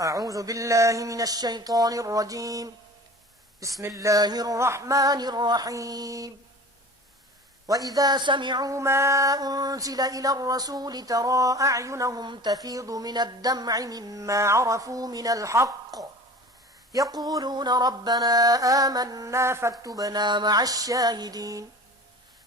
أعوذ بالله من الشيطان الرجيم. بسم الله الرحمن الرحيم. وإذا سمعوا ما أنزل إلى الرسول ترى أعينهم تفيض من الدمع مما عرفوا من الحق يقولون ربنا آمنا فاكتبنا مع الشاهدين.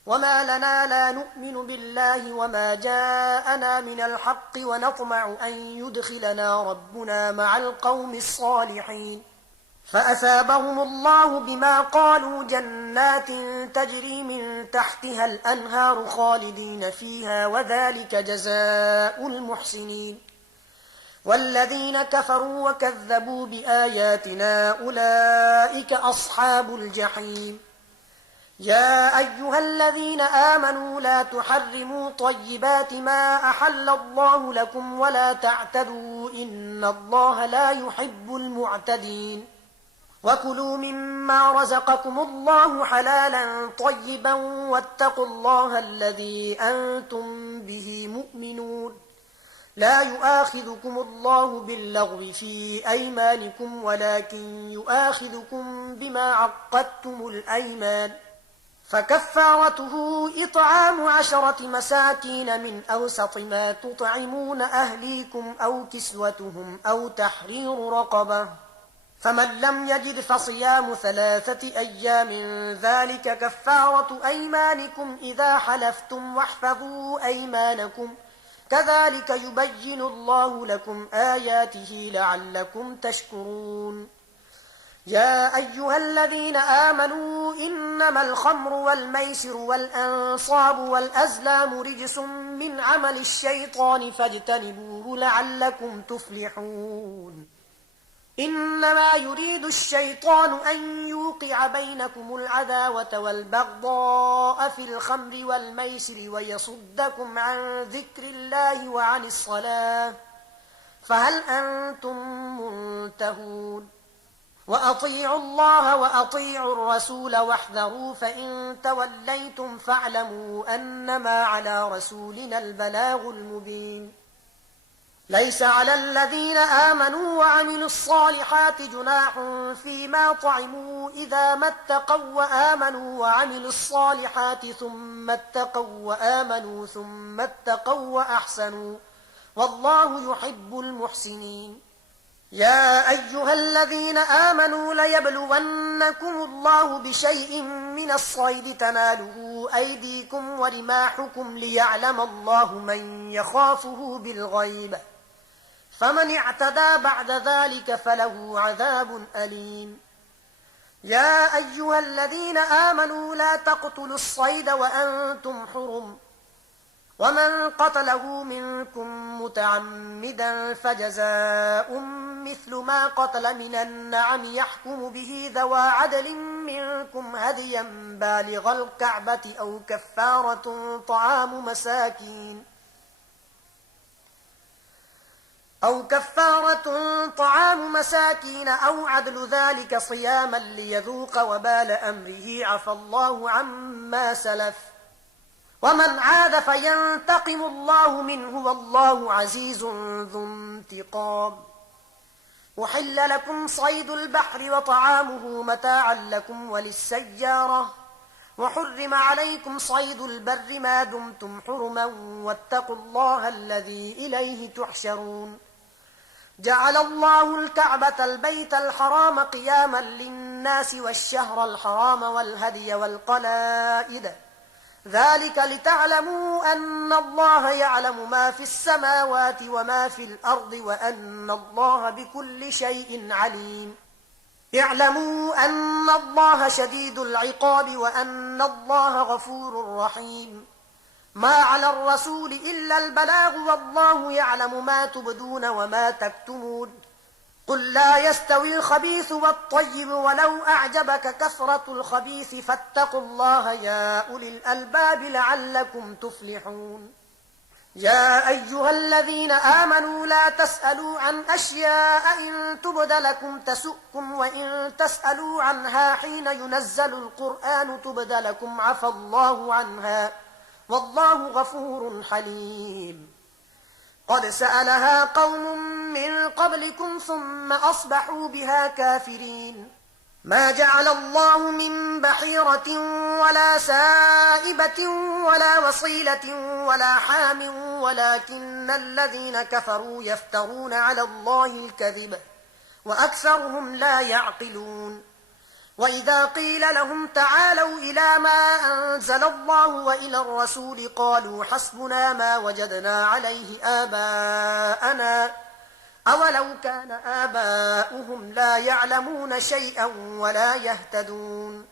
وما لنا لا نؤمن بالله وما جاءنا من الحق ونطمع أن يدخلنا ربنا مع القوم الصالحين. فأثابهم الله بما قالوا جنات تجري من تحتها الأنهار خالدين فيها وذلك جزاء المحسنين. والذين كفروا وكذبوا بآياتنا أولئك أصحاب الجحيم. يا أيها الذين آمنوا لا تحرموا طيبات ما أحل الله لكم ولا تعتدوا إن الله لا يحب المعتدين. وكلوا مما رزقكم الله حلالا طيبا واتقوا الله الذي أنتم به مؤمنون. لا يؤاخذكم الله باللغو في أيمانكم ولكن يؤاخذكم بما عقدتم الأيمان. فكفارته إطعام 10 مساكين من أوسط ما تطعمون أهليكم أو كسوتهم أو تحرير رقبة. فمن لم يجد فصيام 3 أيام ذلك كفارة أيمانكم إذا حلفتم واحفظوا أيمانكم كذلك يبين الله لكم آياته لعلكم تشكرون. يا أيها الذين آمنوا إنما الخمر والميسر والأنصاب والأزلام رجس من عمل الشيطان فاجتنبوه لعلكم تفلحون. إنما يريد الشيطان أن يوقع بينكم العداوة والبغضاء في الخمر والميسر ويصدكم عن ذكر الله وعن الصلاة فهل أنتم منتهون. وأطيعوا الله وأطيعوا الرسول واحذروا فإن توليتم فاعلموا أنما على رسولنا البلاغ المبين. ليس على الذين آمنوا وعملوا الصالحات جناح فيما طعموا إذا ما اتقوا وآمنوا وعملوا الصالحات ثم اتقوا وآمنوا ثم اتقوا وأحسنوا والله يحب المحسنين. يا أيها الذين آمنوا ليبلونكم الله بشيء من الصيد تناله أيديكم ورماحكم ليعلم الله من يخافه بالغيب فمن اعتدى بعد ذلك فله عذاب أليم. يا أيها الذين آمنوا لا تقتلوا الصيد وأنتم حرم ومن قتله منكم متعمدا فجزاء مثل ما قتل من النعم يحكم به ذوى عدل منكم هديا بالغ الكعبة أو كفارة طعام مساكين أو عدل ذلك صياما ليذوق وبال أمره عفى الله عما سلف ومن عاد فينتقم الله منه والله عزيز ذو انتقام. أحل لكم صيد البحر وطعامه متاعا لكم وللسيارة وحرم عليكم صيد البر ما دمتم حرما واتقوا الله الذي إليه تحشرون. جعل الله الكعبة البيت الحرام قياما للناس والشهر الحرام والهدي والقلائد ذلك لتعلموا أن الله يعلم ما في السماوات وما في الأرض وأن الله بكل شيء عليم. اعلموا أن الله شديد العقاب وأن الله غفور رحيم. ما على الرسول إلا البلاغ والله يعلم ما تبدون وما تكتمون. قل لا يستوي الخبيث والطيب ولو أعجبك كثرة الخبيث فاتقوا الله يا أولي الألباب لعلكم تفلحون. يا أيها الذين آمنوا لا تسألوا عن أشياء إن تبد لكم تسؤكم وإن تسألوا عنها حين ينزل القرآن تبد لكم عفى الله عنها والله غفور حليم. قد سألها قوم من قبلكم ثم أصبحوا بها كافرين ما جعل الله من بحيرة ولا سائبة ولا وصيلة ولا حام ولكن الذين كفروا يفترون على الله الكذب وأكثرهم لا يعقلون وإذا قيل لهم تعالوا إلى ما أنزل الله وإلى الرسول قالوا حسبنا ما وجدنا عليه آباءنا أولو كان آباؤهم لا يعلمون شيئا ولا يهتدون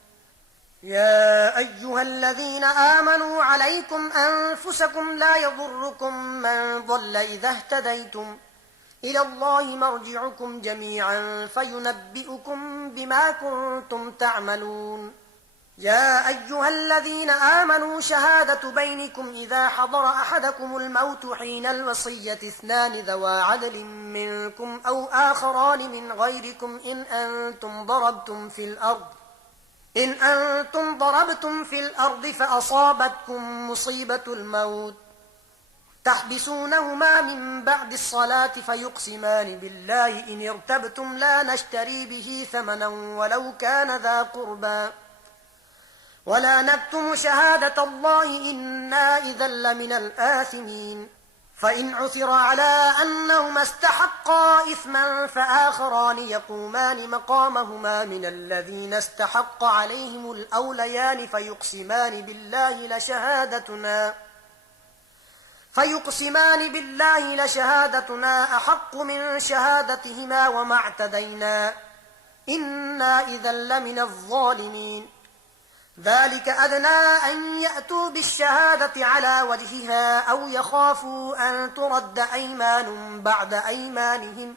يا أيها الذين آمنوا عليكم أنفسكم لا يضركم من ضل إذا اهتديتم إلى الله مرجعكم جميعا فينبئكم بما كنتم تعملون يا أيها الذين آمنوا شهادة بينكم إذا حضر أحدكم الموت حين الوصية اثنان ذوى عدل منكم أو آخران من غيركم إن أنتم ضربتم في الأرض فأصابتكم مصيبة الموت تحبسونهما من بعد الصلاة فيقسمان بالله إن ارتبتم لا نشتري به ثمنا ولو كان ذا قربى ولا نكتم شهادة الله إنا إذا لمن الآثمين فإن عثر على أنهما استحقا إثما فآخران يقومان مقامهما من الذين استحق عليهم الأوليان فيقسمان بالله لشهادتنا أحق من شهادتهما وما اعتدينا إنا إذا لمن الظالمين ذلك أدنى أن يأتوا بالشهادة على وجهها أو يخافوا أن ترد أيمان بعد أيمانهم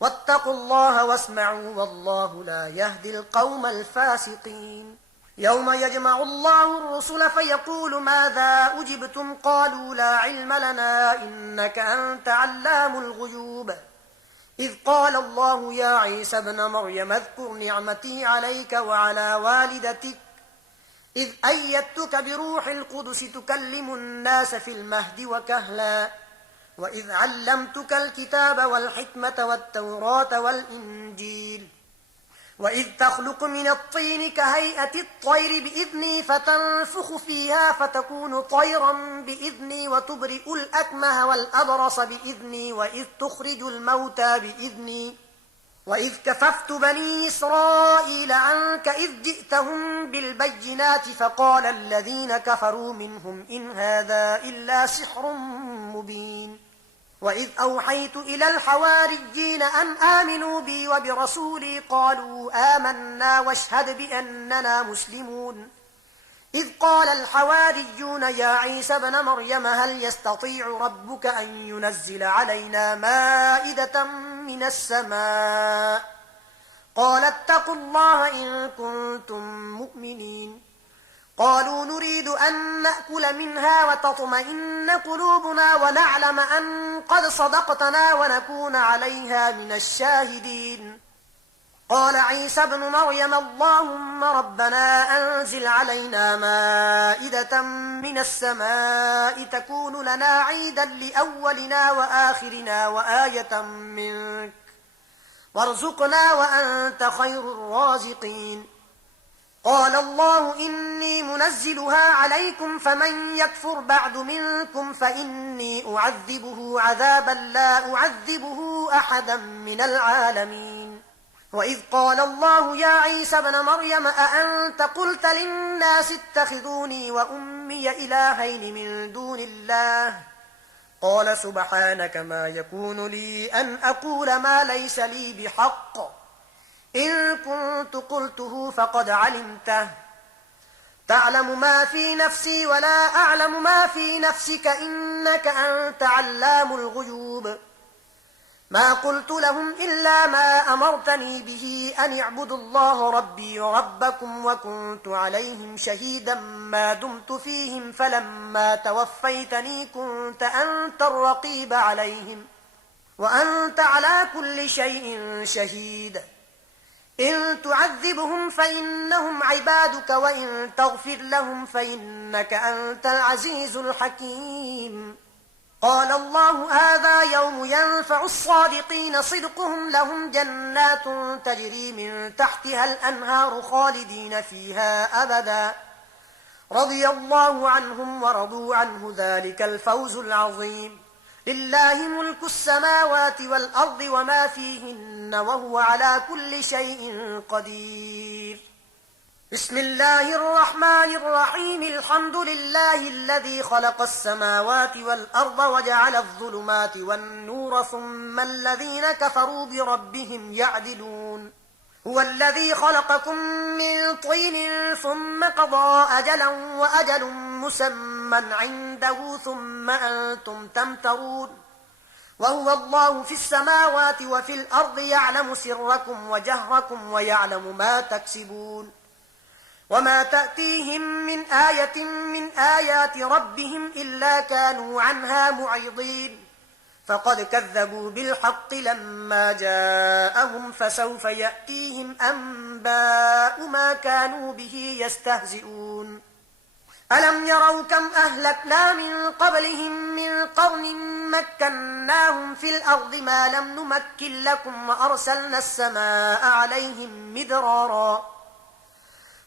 واتقوا الله واسمعوا والله لا يهدي القوم الفاسقين يوم يجمع الله الرسل فيقول ماذا أجبتم قالوا لا علم لنا إنك أنت علام الغيوب إذ قال الله يا عيسى ابن مريم اذكر نعمتي عليك وعلى والدتك إذ أيدتك بروح القدس تكلم الناس في المهد وكهلا وإذ علمتك الكتاب والحكمة والتوراة والإنجيل وإذ تخلق من الطين كهيئة الطير بإذني فتنفخ فيها فتكون طيرا بإذني وتبرئ الأكمه والأبرص بإذني وإذ تخرج الموتى بإذني وإذ كففت بني إسرائيل عنك إذ جئتهم بالبينات فقال الذين كفروا منهم إن هذا إلا سحر مبين وإذ أوحيت إلى الحواريين أن آمنوا بي وبرسولي قالوا آمنا واشهد بأننا مسلمون إذ قال الحواريون يا عيسى ابن مريم هل يستطيع ربك أن ينزل علينا مائدة من السماء قال اتقوا الله إن كنتم مؤمنين قالوا نريد أن نأكل منها وتطمئن قلوبنا ونعلم أن قد صدقتنا ونكون عليها من الشاهدين قال عيسى ابن مريم اللهم ربنا أنزل علينا مائدة من السماء تكون لنا عيدا لأولنا وآخرنا وآية منك وارزقنا وأنت خير الرازقين قال الله إني منزلها عليكم فمن يكفر بعد منكم فإني أعذبه عذابا لا أعذبه أحدا من العالمين وإذ قال الله يا عيسى ابن مريم أأنت قلت للناس اتخذوني وأمي إلهين من دون الله قال سبحانك ما يكون لي أن أقول ما ليس لي بحق إن كنت قلته فقد علمته تعلم ما في نفسي ولا أعلم ما في نفسك إنك أنت علام الغيوب ما قلت لهم إلا ما أمرتني به أن اعبدوا الله ربي وربكم وكنت عليهم شهيدا ما دمت فيهم فلما توفيتني كنت أنت الرقيب عليهم وأنت على كل شيء شهيد إن تعذبهم فإنهم عبادك وإن تغفر لهم فإنك أنت العزيز الحكيم قال الله هذا يوم ينفع الصادقين صدقهم لهم جنات تجري من تحتها الأنهار خالدين فيها أبدا رضي الله عنهم ورضوا عنه ذلك الفوز العظيم لله ملك السماوات والأرض وما فيهن وهو على كل شيء قدير بسم الله الرحمن الرحيم الحمد لله الذي خلق السماوات والأرض وجعل الظلمات والنور ثم الذين كفروا بربهم يعدلون هو الذي خلقكم من طين ثم قضى أجلا وأجل مسمى عنده ثم أنتم تمترون وهو الله في السماوات وفي الأرض يعلم سركم وجهركم ويعلم ما تكسبون وما تأتيهم من آية من آيات ربهم إلا كانوا عنها معرضين فقد كذبوا بالحق لما جاءهم فسوف يأتيهم أنباء ما كانوا به يستهزئون ألم يروا كم أهلكنا من قبلهم من قرن مكناهم في الأرض ما لم نمكن لكم وأرسلنا السماء عليهم مدرارا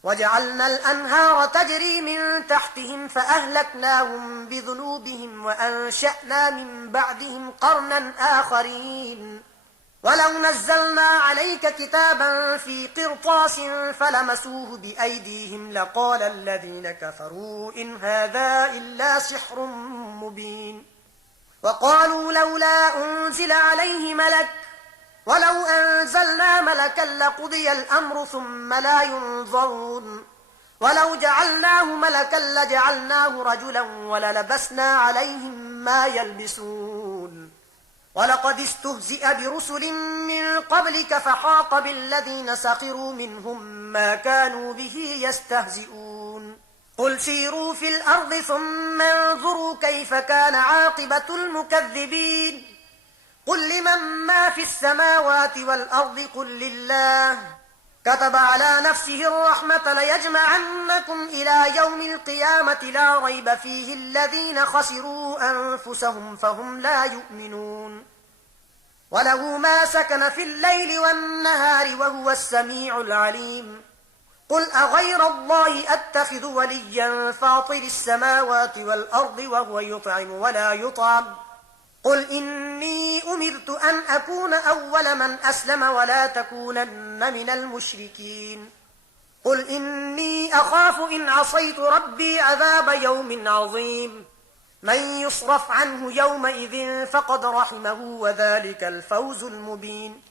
وجعلنا الأنهار تجري من تحتهم فأهلكناهم بذنوبهم وأنشأنا من بعدهم قرنا آخرين ولو نزلنا عليك كتابا في قرطاس فلمسوه بأيديهم لقال الذين كفروا إن هذا إلا سحر مبين وقالوا لولا أنزل عليه ملك ولو أنزلنا ملكا لقضي الأمر ثم لا ينظرون ولو جعلناه ملكا لجعلناه رجلا وللبسنا عليهم ما يلبسون ولقد استهزئ برسل من قبلك فحاق بالذين سخروا منهم ما كانوا به يستهزئون قل سيروا في الأرض ثم انظروا كيف كان عاقبة المكذبين قل لمن ما في السماوات والأرض قل لله كتب على نفسه الرحمة ليجمعنكم إلى يوم القيامة لا ريب فيه الذين خسروا أنفسهم فهم لا يؤمنون وله ما سكن في الليل والنهار وهو السميع العليم قل أغير الله أتخذ وليا فاطر السماوات والأرض وهو يطعم ولا يطعم قل إني أمرت أن أكون أول من أسلم ولا تكونن من المشركين قل إني أخاف إن عصيت ربي عذاب يوم عظيم من يصرف عنه يومئذ فقد رحمه وذلك الفوز المبين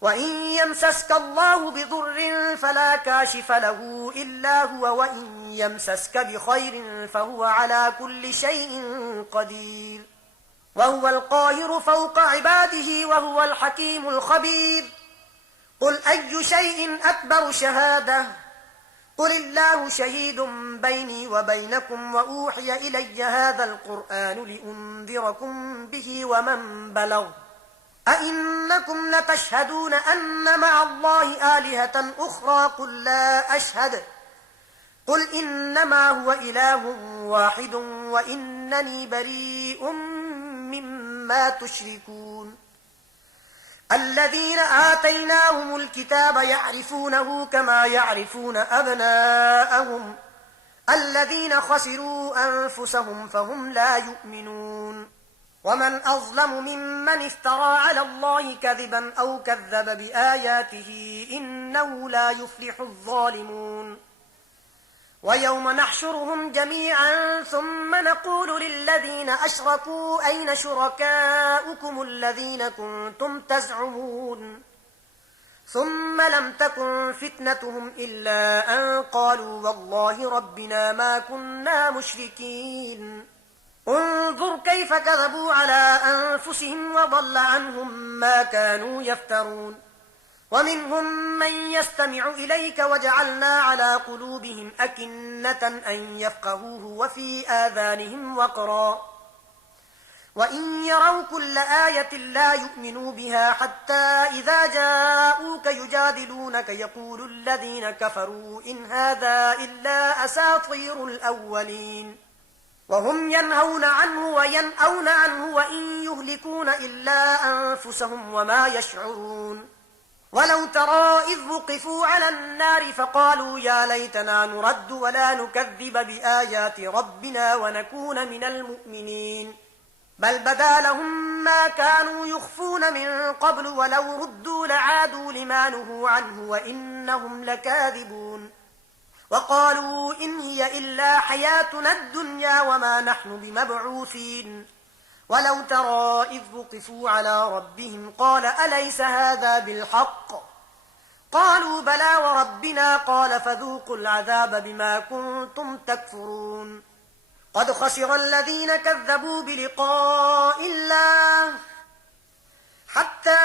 وإن يمسسك الله بضر فلا كاشف له إلا هو وإن يمسسك بخير فهو على كل شيء قدير وهو القاهر فوق عباده وهو الحكيم الخبير قل أي شيء أكبر شهادة قل الله شهيد بيني وبينكم وأوحي إلي هذا القرآن لأنذركم به ومن بلغ أئنكم لتشهدون أن مع الله آلهة أخرى قل لا أشهد قل إنما هو إله واحد وإنني بريء مما تشركون الذين آتيناهم الكتاب يعرفونه كما يعرفون أبناءهم الذين خسروا أنفسهم فهم لا يؤمنون ومن أظلم ممن افترى على الله كذبا أو كذب بآياته إنه لا يفلح الظالمون ويوم نحشرهم جميعا ثم نقول للذين أشركوا أين شركاؤكم الذين كنتم تزعمون ثم لم تكن فتنتهم إلا أن قالوا والله ربنا ما كنا مشركين انظر كيف كذبوا على أنفسهم وضل عنهم ما كانوا يفترون ومنهم من يستمع إليك وجعلنا على قلوبهم أكنة أن يفقهوه وفي آذانهم وقرا وإن يروا كل آية لا يؤمنوا بها حتى إذا جاءوك يجادلونك يقول الذين كفروا إن هذا إلا أساطير الأولين وهم ينهون عنه وينأون عنه وإن يهلكون إلا أنفسهم وما يشعرون ولو ترى إذ وقفوا على النار فقالوا يا ليتنا نرد ولا نكذب بآيات ربنا ونكون من المؤمنين بل بدا لهم ما كانوا يخفون من قبل ولو ردوا لعادوا لما نهوا عنه وإنهم لكاذبون وقالوا إن هي إلا حياتنا الدنيا وما نحن بمبعوثين ولو ترى إذ وقفوا على ربهم قال أليس هذا بالحق قالوا بلى وربنا قال فذوقوا العذاب بما كنتم تكفرون قد خسر الذين كذبوا بلقاء الله حتى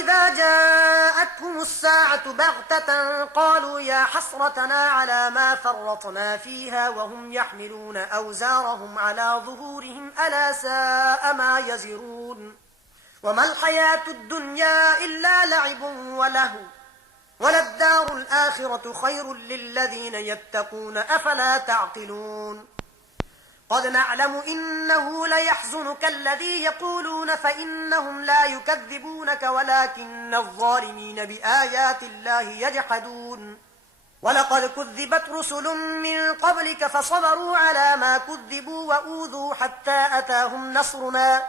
إذا جاءتهم الساعة بغتة قالوا يا حسرتنا على ما فرطنا فيها وهم يحملون أوزارهم على ظهورهم ألا ساء ما يزرون وما الحياة الدنيا إلا لعب ولهو وللدار الآخرة خير للذين يتقون أفلا تعقلون قد نعلم إنه ليحزنك الذي يقولون فإنهم لا يكذبونك ولكن الظالمين بآيات الله يجحدون ولقد كذبت رسل من قبلك فصبروا على ما كذبوا وأوذوا حتى أتاهم نصرنا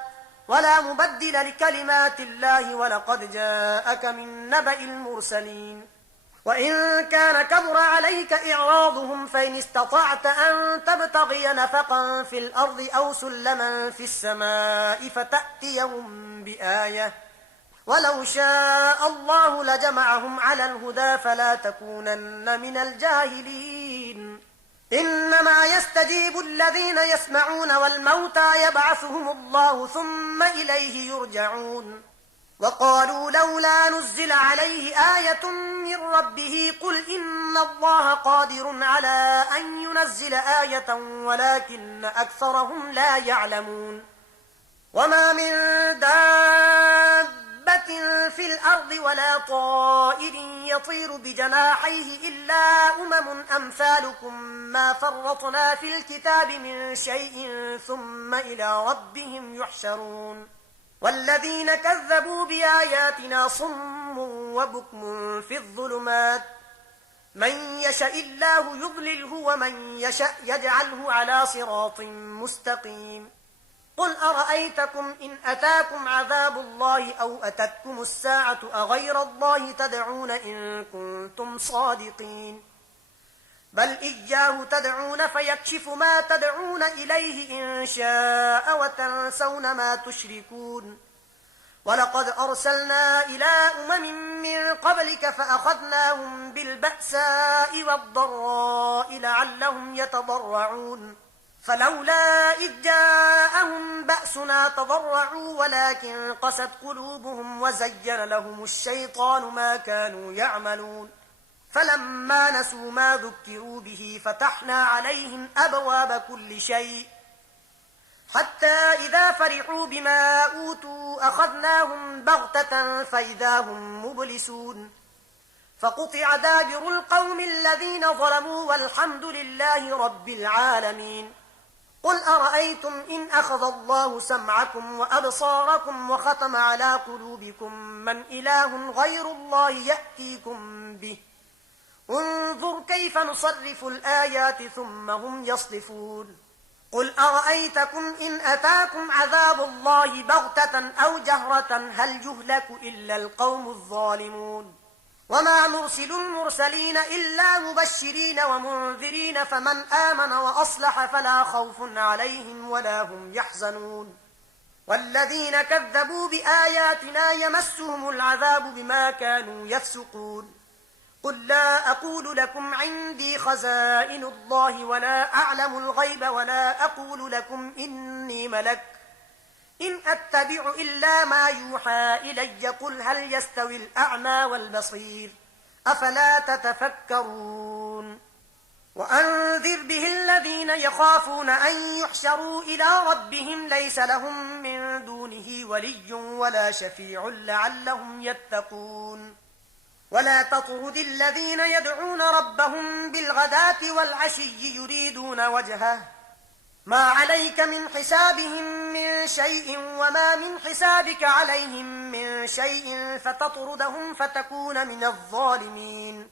ولا مبدل لكلمات الله ولقد جاءك من نبأ المرسلين وإن كان كبر عليك إعراضهم فإن استطعت أن تبتغي نفقا في الأرض أو سلما في السماء فتأتيهم بآية ولو شاء الله لجمعهم على الهدى فلا تكونن من الجاهلين إنما يستجيب الذين يسمعون والموتى يبعثهم الله ثم إليه يرجعون وقالوا لولا نزل عليه آية من ربه قل إن الله قادر على أن ينزل آية ولكن أكثرهم لا يعلمون وما من دابة في الأرض ولا طائر يطير بجناحيه إلا أمثالكم ما فرطنا في الكتاب من شيء ثم إلى ربهم يحشرون والذين كذبوا بآياتنا صم وبكم في الظلمات من يشاء الله يضلله ومن يشاء يجعله على صراط مستقيم قل أرأيتكم إن أتاكم عذاب الله أو أتتكم الساعة أغير الله تدعون إن كنتم صادقين بل إياه تدعون فيكشف ما تدعون إليه إن شاء وتنسون ما تشركون ولقد أرسلنا إلى من قبلك فأخذناهم بالبأساء والضراء لعلهم يتضرعون فلولا إذ جاءهم بأسنا تضرعوا ولكن قست قلوبهم وزين لهم الشيطان ما كانوا يعملون فلما نسوا ما ذكروا به فتحنا عليهم أبواب كل شيء حتى إذا فرحوا بما أوتوا أخذناهم بغتة فإذا هم مبلسون فقطع دابر القوم الذين ظلموا والحمد لله رب العالمين قل أرأيتم إن أخذ الله سمعكم وأبصاركم وختم على قلوبكم من إله غير الله يأتيكم به انظر كيف نصرف الآيات ثم هم يصدفون قل أرأيتكم إن أتاكم عذاب الله بغتة أو جهرة هل يهلك إلا القوم الظالمون وما نرسل المرسلين إلا مبشرين ومنذرين فمن آمن وأصلح فلا خوف عليهم ولا هم يحزنون والذين كذبوا بآياتنا يمسهم العذاب بما كانوا يفسقون قل لا أقول لكم عندي خزائن الله ولا أعلم الغيب ولا أقول لكم إني ملك إن أتبع إلا ما يوحى إلي قل هل يستوي الأعمى والبصير أفلا تتفكرون وأنذر به الذين يخافون أن يحشروا إلى ربهم ليس لهم من دونه ولي ولا شفيع لعلهم يتقون ولا تطرد الذين يدعون ربهم بالغداة والعشي يريدون وجهه ما عليك من حسابهم من من شيء وما من حسابك عليهم من شيء فتطردهم فتكون من الظالمين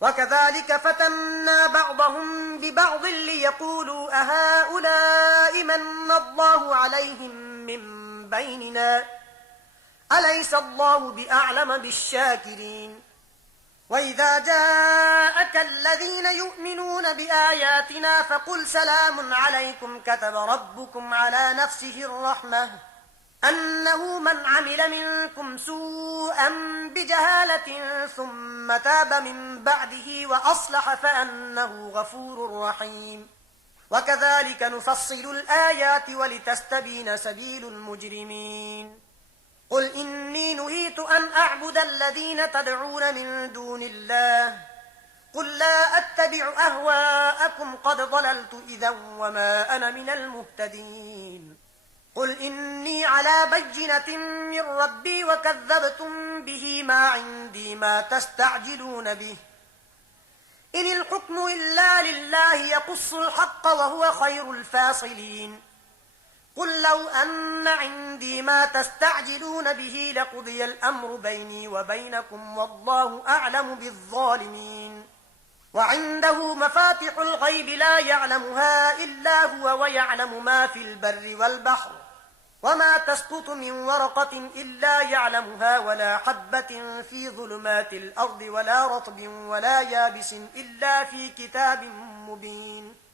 وكذلك فتنا بعضهم ببعض ليقولوا أهؤلاء من الله عليهم من بيننا أليس الله بأعلم بالشاكرين وإذا جاءك الذين يؤمنون بآياتنا فقل سلام عليكم كتب ربكم على نفسه الرحمة أنه من عمل منكم سوءا بجهالة ثم تاب من بعده وأصلح فأنه غفور رحيم وكذلك نفصل الآيات ولتستبين سبيل المجرمين قل إني نهيت أن أعبد الذين تدعون من دون الله قل لا أتبع أهواءكم قد ضللت إذا وما أنا من المهتدين قل إني على بينة من ربي وكذبتم به ما عندي ما تستعجلون به إن الحكم إلا لله يقص الحق وهو خير الفاصلين قل لو أن عندي ما تستعجلون به لقضي الأمر بيني وبينكم والله أعلم بالظالمين وعنده مفاتح الغيب لا يعلمها إلا هو ويعلم ما في البر والبحر وما تسقط من ورقة إلا يعلمها ولا حبة في ظلمات الأرض ولا رطب ولا يابس إلا في كتاب مبين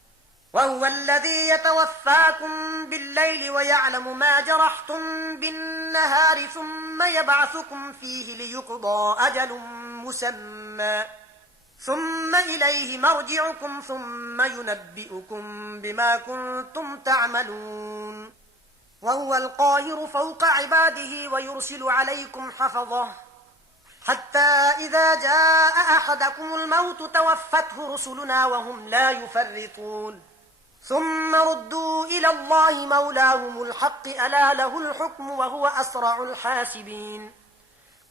وهو الذي يتوفاكم بالليل ويعلم ما جرحتم بالنهار ثم يبعثكم فيه ليقضى أجل مسمى ثم إليه مرجعكم ثم ينبئكم بما كنتم تعملون وهو القاهر فوق عباده ويرسل عليكم حفظه حتى إذا جاء أحدكم الموت توفته رسلنا وهم لا يفرطون ثم ردوا إلى الله مولاهم الحق ألا له الحكم وهو أسرع الحاسبين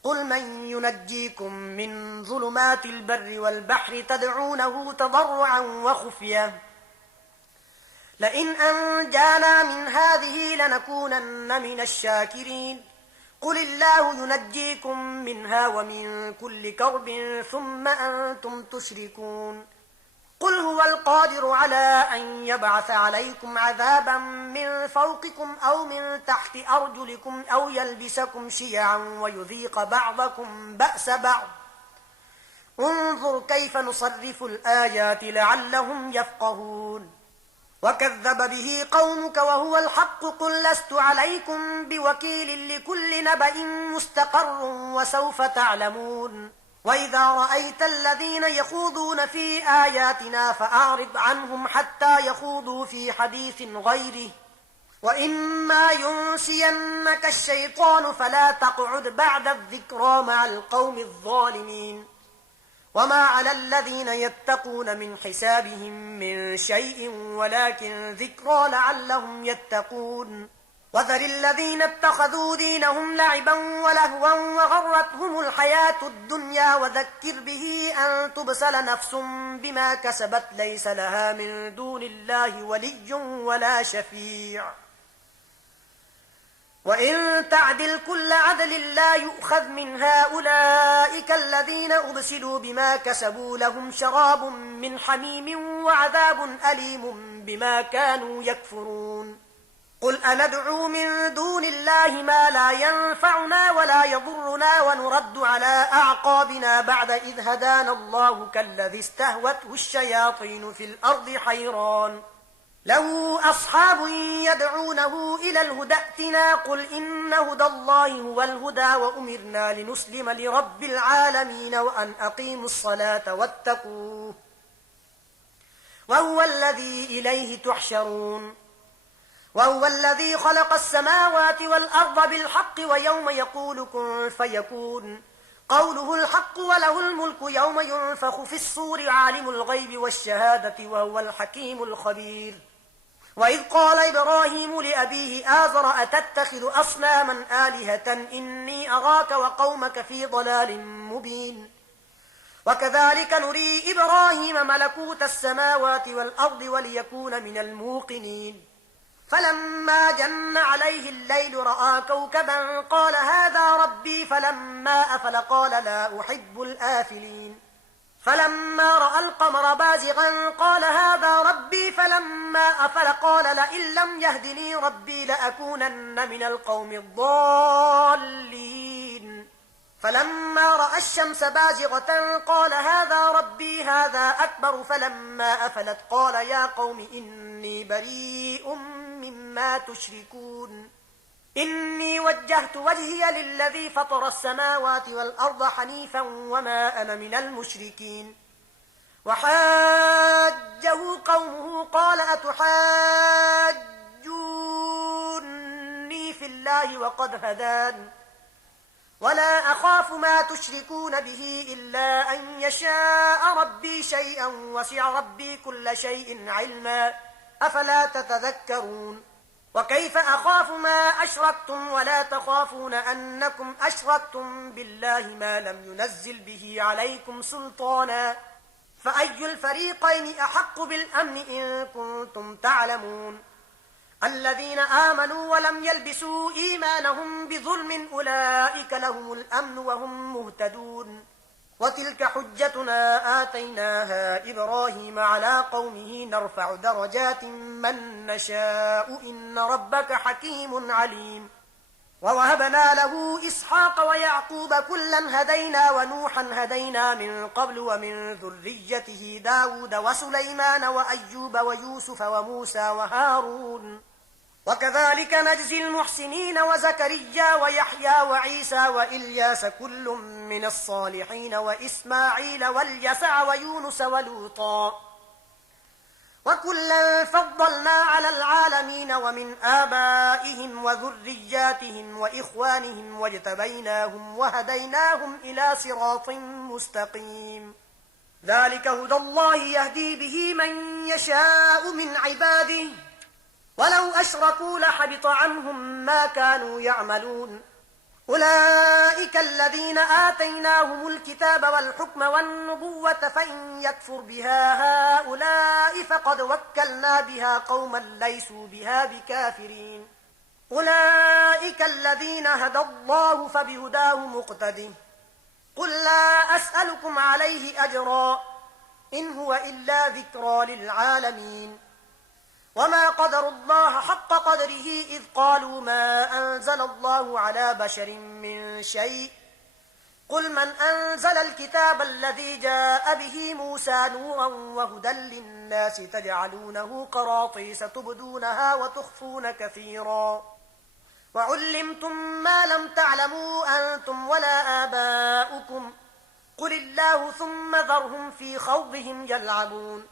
قل من ينجيكم من ظلمات البر والبحر تدعونه تضرعا وخفية لئن أنجانا من هذه لنكونن من الشاكرين قل الله ينجيكم منها ومن كل كرب ثم أنتم تشركون قل هو القادر على أن يبعث عليكم عذابا من فوقكم أو من تحت أرجلكم أو يلبسكم شيعا ويذيق بعضكم بأس بعض انظر كيف نصرف الآيات لعلهم يفقهون وكذب به قومك وهو الحق قل لست عليكم بوكيل لكل نبأ مستقر وسوف تعلمون وإذا رأيت الذين يخوضون في آياتنا فأعرض عنهم حتى يخوضوا في حديث غيره وإما ينسينك الشيطان فلا تقعد بعد الذكرى مع القوم الظالمين وما على الذين يتقون من حسابهم من شيء ولكن ذكرى لعلهم يتقون وذر الذين اتخذوا دينهم لعبا ولهوا وغرتهم الحياة الدنيا وذكر به أن تبسل نفس بما كسبت ليس لها من دون الله ولي ولا شفيع وإن تعدل كل عدل لا يؤخذ من هؤلاء الذين أبسلوا بما كسبوا لهم شراب من حميم وعذاب أليم بما كانوا يكفرون قل أندعو من دون الله ما لا ينفعنا ولا يضرنا ونرد على أعقابنا بعد إذ هدانا الله كالذي استهوته الشياطين في الأرض حيران له أصحاب يدعونه إلى الهدى ائتنا قل إن هدى الله هو الهدى وأمرنا لنسلم لرب العالمين وأن أقيموا الصلاة واتقوه وهو الذي إليه تحشرون وهو الذي خلق السماوات والأرض بالحق ويوم يقول كن فيكون قوله الحق وله الملك يوم ينفخ في الصور عالم الغيب والشهادة وهو الحكيم الخبير وإذ قال إبراهيم لأبيه آزر أتتخذ أصناما آلهة إني أراك وقومك في ضلال مبين وكذلك نري إبراهيم ملكوت السماوات والأرض وليكون من الموقنين فلما جن عليه الليل رأى كوكبا قال هذا ربي فلما أفل قال لا أحب الآفلين فلما رأى القمر بازغا قال هذا ربي فلما أفل قال لئن لم يهدني ربي لأكونن من القوم الضالين فلما رأى الشمس بازغة قال هذا ربي هذا أكبر فلما أفلت قال يا قوم إني بريء مما تشركون إني وجهت وجهي للذي فطر السماوات والأرض حنيفا وما أنا من المشركين وحاجه قومه قال أتحاجوني في الله وقد هدان ولا أخاف ما تشركون به إلا أن يشاء ربي شيئا وسع ربي كل شيء علما أفلا تتذكرون وكيف أخاف ما أشركتم ولا تخافون أنكم أشركتم بالله ما لم ينزل به عليكم سلطانا فأي الفريقين أحق بالأمن إن كنتم تعلمون الذين آمنوا ولم يلبسوا إيمانهم بظلم أولئك لهم الأمن وهم مهتدون وتلك حجتنا آتيناها إبراهيم على قومه نرفع درجات من نشاء إن ربك حكيم عليم ووهبنا له إسحاق ويعقوب كلا هدينا ونوحا هدينا من قبل ومن ذريته داود وسليمان وأيوب ويوسف وموسى وهارون وكذلك نجزي المحسنين وزكريا ويحيى وعيسى وإلياس كل من الصالحين وإسماعيل واليسع ويونس ولوطا وكلا فضلنا على العالمين ومن آبائهم وذرياتهم وإخوانهم واجتبيناهم وهديناهم إلى صراط مستقيم ذلك هدى الله يهدي به من يشاء من عباده ولو أشركوا لحبط عنهم ما كانوا يعملون أولئك الذين آتيناهم الكتاب والحكم والنبوة فإن يكفر بها هؤلاء فقد وكلنا بها قوما ليسوا بها بكافرين أولئك الذين هدى الله فبهداه مقتده قل لا أسألكم عليه أجرا إن هو إلا ذكرى للعالمين وما قدروا الله حق قدره إذ قالوا ما أنزل الله على بشر من شيء قل من أنزل الكتاب الذي جاء به موسى نورا وهدى للناس تجعلونه قراطيس تبدونها وتخفون كثيرا وعلمتم ما لم تعلموا أنتم ولا آباؤكم قل الله ثم ذرهم في خوضهم يلعبون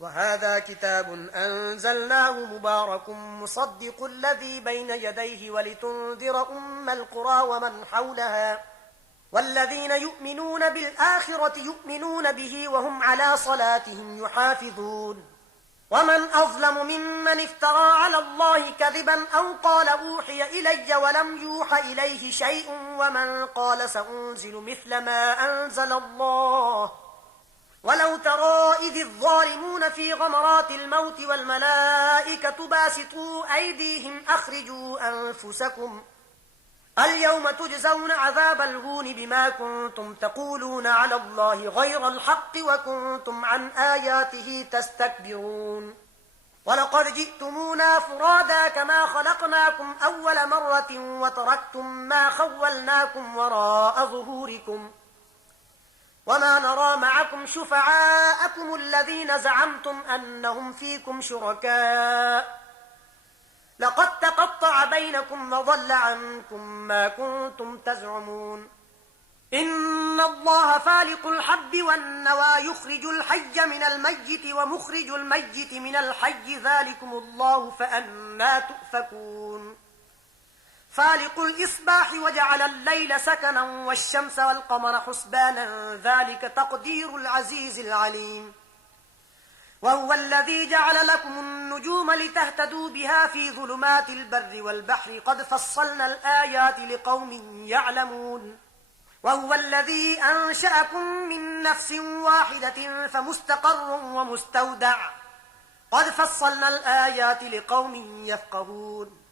وهذا كتاب أنزلناه مبارك مصدق الذي بين يديه ولتنذر أم القرى ومن حولها والذين يؤمنون بالآخرة يؤمنون به وهم على صلاتهم يحافظون ومن أظلم ممن افترى على الله كذبا أو قال أوحي إلي ولم يوح إليه شيء ومن قال سأنزل مثل ما أنزل الله ولو ترى إذ الظالمون في غمرات الموت والملائكة باسطوا أيديهم أخرجوا أنفسكم اليوم تجزون عذاب الهون بما كنتم تقولون على الله غير الحق وكنتم عن آياته تستكبرون ولقد جئتمونا فرادا كما خلقناكم أول مرة وتركتم ما خولناكم وراء ظهوركم وما نرى معكم شفعاءكم الذين زعمتم أنهم فيكم شركاء لقد تقطع بينكم وضل عنكم ما كنتم تزعمون إن الله فالق الحب والنوى يخرج الحي من الميت ومخرج الميت من الحي ذلكم الله فأنى تؤفكون فالق الإصباح وجعل الليل سكنا والشمس والقمر حسبانا ذلك تقدير العزيز العليم وهو الذي جعل لكم النجوم لتهتدوا بها في ظلمات البر والبحر قد فصلنا الآيات لقوم يعلمون وهو الذي أنشأكم من نفس واحدة فمستقر ومستودع قد فصلنا الآيات لقوم يفقهون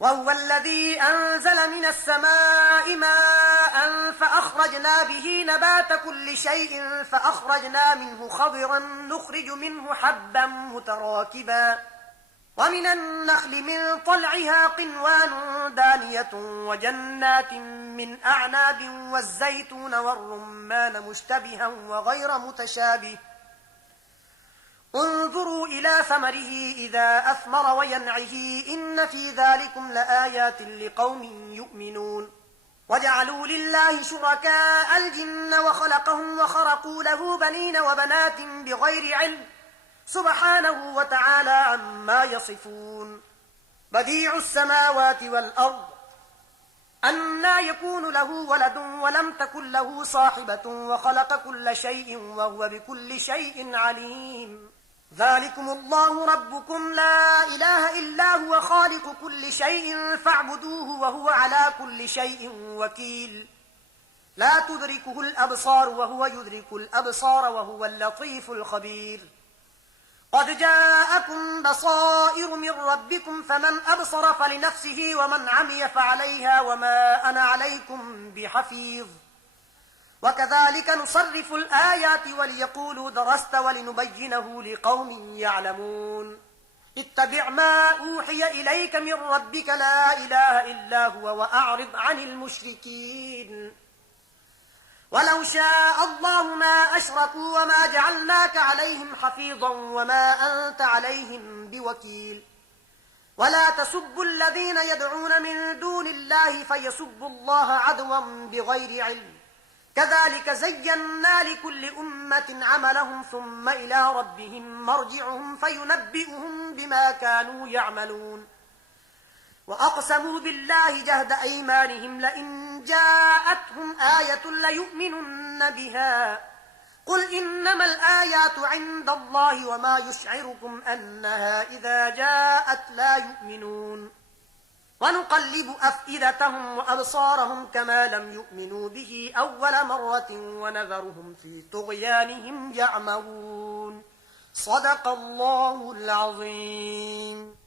وهو الذي أنزل من السماء ماء فأخرجنا به نبات كل شيء فأخرجنا منه خضرا نخرج منه حبا متراكبا ومن النخل من طلعها قنوان دانية وجنات من أعناب والزيتون والرمان مشتبها وغير متشابه انظروا إلى ثمره إذا أثمر وينعه إن في ذلكم لآيات لقوم يؤمنون وجعلوا لله شركاء الجن وخلقهم وخرقوا له بنين وبنات بغير علم سبحانه وتعالى عما يصفون بديع السماوات والأرض أنى يكون له ولد ولم تكن له صاحبة وخلق كل شيء وهو بكل شيء عليم ذلكم الله ربكم لا إله إلا هو خالق كل شيء فاعبدوه وهو على كل شيء وكيل لا تدركه الأبصار وهو يدرك الأبصار وهو اللطيف الخبير قد جاءكم بصائر من ربكم فمن أبصر فلنفسه ومن عمي فعليها وما أنا عليكم بحفيظ وكذلك نصرف الآيات وليقولوا درست ولنبينه لقوم يعلمون اتبع ما أوحي إليك من ربك لا إله إلا هو وأعرض عن المشركين ولو شاء الله ما أشركوا وما جعلناك عليهم حفيظا وما أنت عليهم بوكيل ولا تسبوا الذين يدعون من دون الله فيسبوا الله عدوا بغير علم كذلك زينا لكل أمة عملهم ثم إلى ربهم مرجعهم فينبئهم بما كانوا يعملون وأقسموا بالله جهد أيمانهم لئن جاءتهم آية ليؤمنن بها قل إنما الآيات عند الله وما يشعركم أنها إذا جاءت لا يؤمنون ونقلب أفئدتهم وأبصارهم كما لم يؤمنوا به أول مرة ونذرهم في طغيانهم يعمهون صدق الله العظيم.